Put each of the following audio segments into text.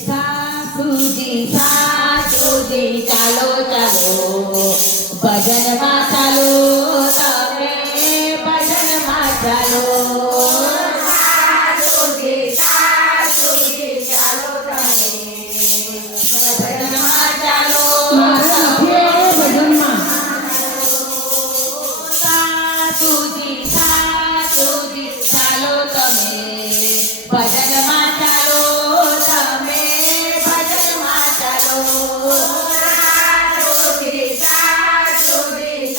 સાસુજી સાસુજી ચાલો ચાલો ભજનમાં ચાલો તમે ભજનમાં ચાલો સાસુજી સાસુજી ચાલો તમે ભજનમાં ચાલો સાસુજી સાસુજી ચાલો તમે ભજનમાં ચાલો તમે ભજનમાં ચાલો સાસુજી સાસુજી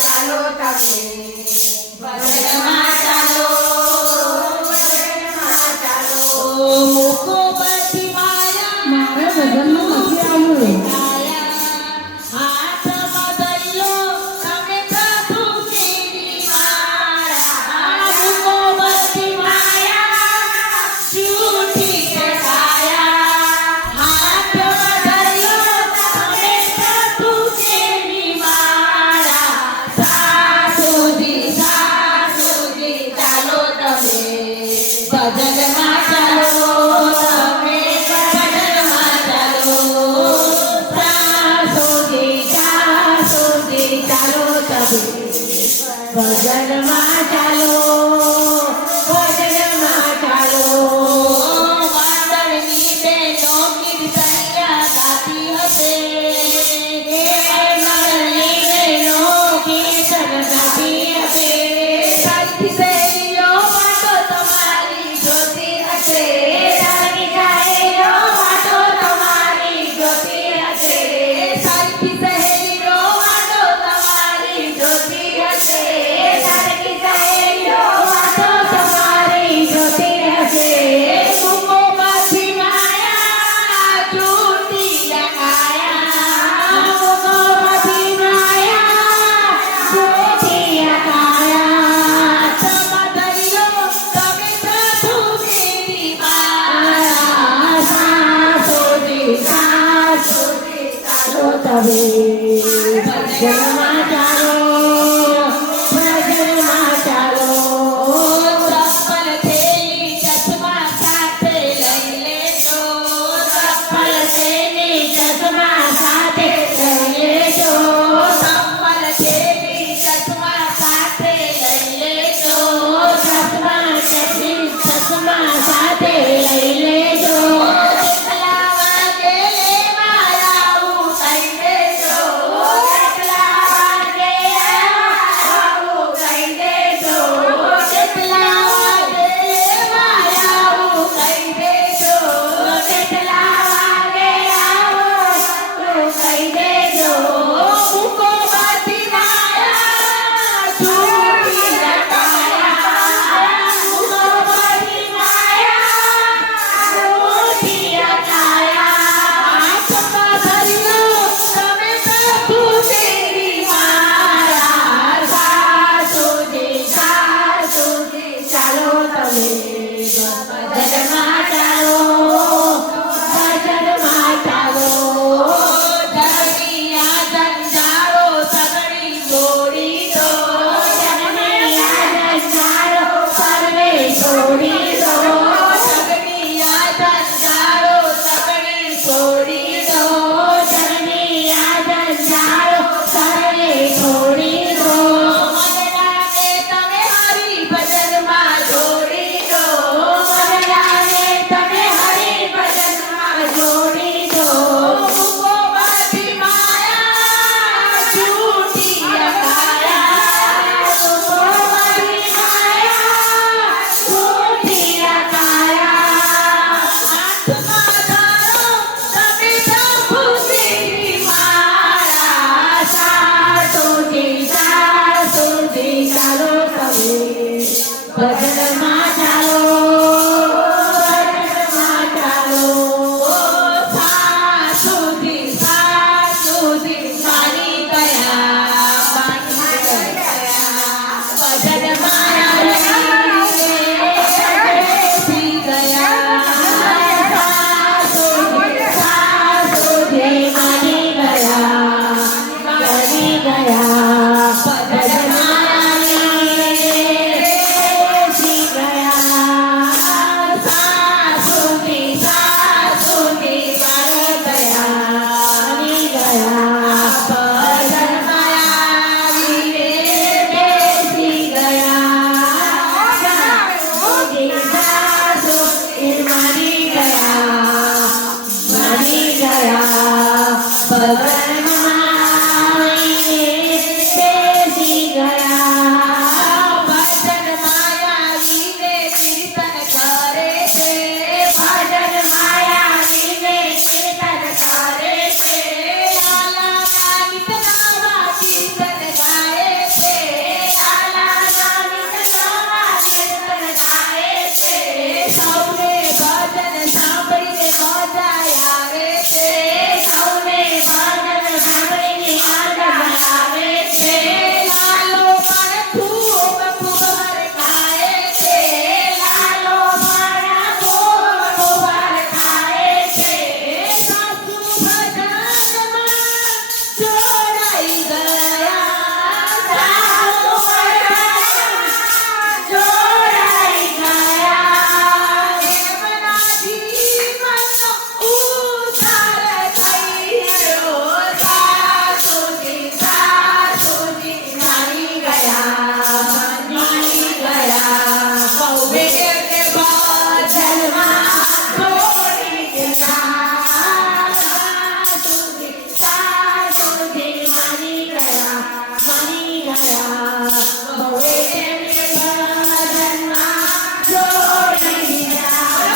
ભવનમાં આવીને બેસી ગયા ભજનમાં આવીને કીર્તન કરે છે ભજનમાં આવીને કીર્તન કરે છે લાલાના ગીતનામાં કીર્તન ગાય છે લાલાના ગીતનામાં કીર્તન ગાય છે સૌને ભજન સાંભળીને મજા આવે છે સૌને ભજન સાંભળીને મજા આવે છે લાલો પણ ખૂબ ખૂબ હરખાય છે લાલો પણ ખૂબ ખૂબ હરખાય છે સાસુ ભજનમાં જોડાઈ ગયા સાસુ ભજનમાં જોડાઈ ગયા એમના જીવનનો ઉદ્ધાર થઈ ગયો સાસુજી માની ગયા બહુ બેટે ભજનમાં જોડી ગયા સાસુજી માની ગયા બહુ બેટે ભજનમાં જોડી ગયા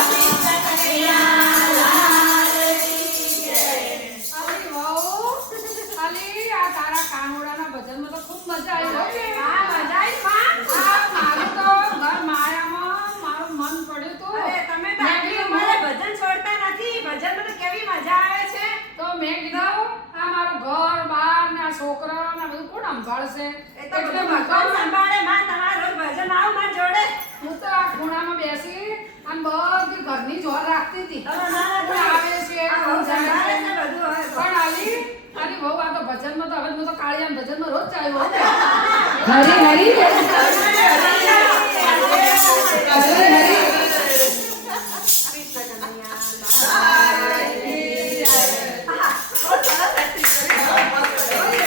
અલી વહુ, અલી આ તારા કાનુડાના ભજનમાં તો ખૂબ મજા આવી હો કે? આ મારું તો ઘર માયામાં મારું મન પડ્યું તું. અરે તમે તો આટલી ઉંમરે ભજન છોડતા નથી. ભજનમાં તો કેવી મજા આવે છે. તો મેં કીધું આ મારું ઘર બાર ને આ છોકરા ને આ બધું કોણ સંભાળશે? એ તો એટલે બધું હું ભગવાન કહું, સંભાળે. માં તમારે રોજ ભજન આવ માં જોડે. હું તો આ ખૂણામાં બેસી અને બધી ઘરની જોર રાખતી હતી. ના, ના, ના, કોઈ આવે છે, આ કોણ બહુ જાય સંભાળે છે. છે બધું હવે. પણ આલી બહુ આ તો ભજનમાં તો હવે હું તો કાળિયા ભજનમાં રોજ ચાલ્યો હરી હરી